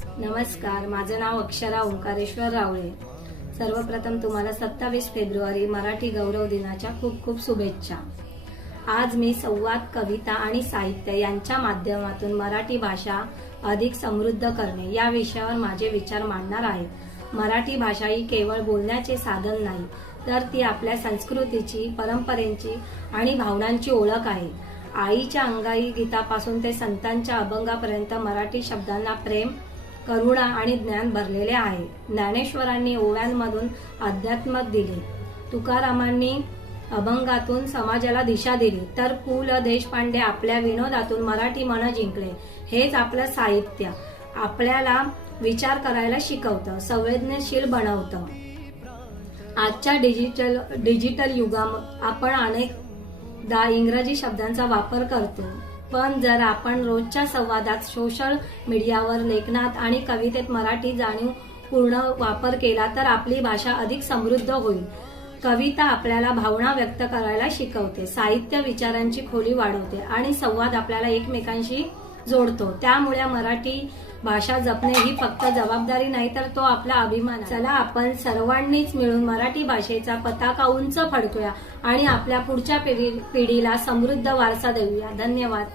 नमस्कार, माझे नाव अक्षरा ओंकारेश्वर रावळे। सर्वप्रथम तुम्हाला 27 फेब्रुवारी मराठी गौरव दिनाच्या खूप खूप शुभेच्छा। आज मी संवाद, कविता आणि साहित्य यांच्या माध्यमातून मराठी भाषा अधिक समृद्ध करणे या विषयावर माझे विचार मांडणार आहे। मराठी भाषा ही केवळ बोलण्याचे साधन नाही, तर ती आपल्या संस्कृतीची, परंपरेची आणि भावनांची ओळख आहे। आईच्या अंगाई गीतापासून ते संतांच्या अभंगापर्यंत मराठी शब्दांना प्रेम, करुणा आणि ज्ञान भरलेले आहे। ज्ञानेश्वरांनी ओव्यांमधून अध्यात्म दिले, तुकारामांनी अभंगातून समाजाला दिशा दिली, तर पु ल देशपांडे आपल्या विनोदातून मराठी मन जिंकले। हेच आपलं साहित्य आपल्याला विचार करायला शिकवतं, संवेदनशील बनवतं। आजच्या डिजिटल युगात आपण अनेकदा इंग्रजी शब्दांचा वापर करतो, पण जर आपण रोजच्या संवादात, सोशल मीडियावर, लेखनात आणि कवितेत मराठी जाणीवपूर्ण वापर केला तर आपली भाषा अधिक समृद्ध होईल। कविता आपल्याला भावना व्यक्त करायला शिकवते, साहित्य विचारांची खोली वाढवते आणि संवाद आपल्याला एकमेकांशी जोडतो। त्यामुळे मराठी भाषा जपणे ही फक्त जबाबदारी नाही, तर तो आपला अभिमान आहे। चला आपण सर्वांनीच मिळून मराठी भाषेचा पताका उंच फडकूया आणि आपल्या पुढच्या पिढीला समृद्ध वारसा देऊया। धन्यवाद।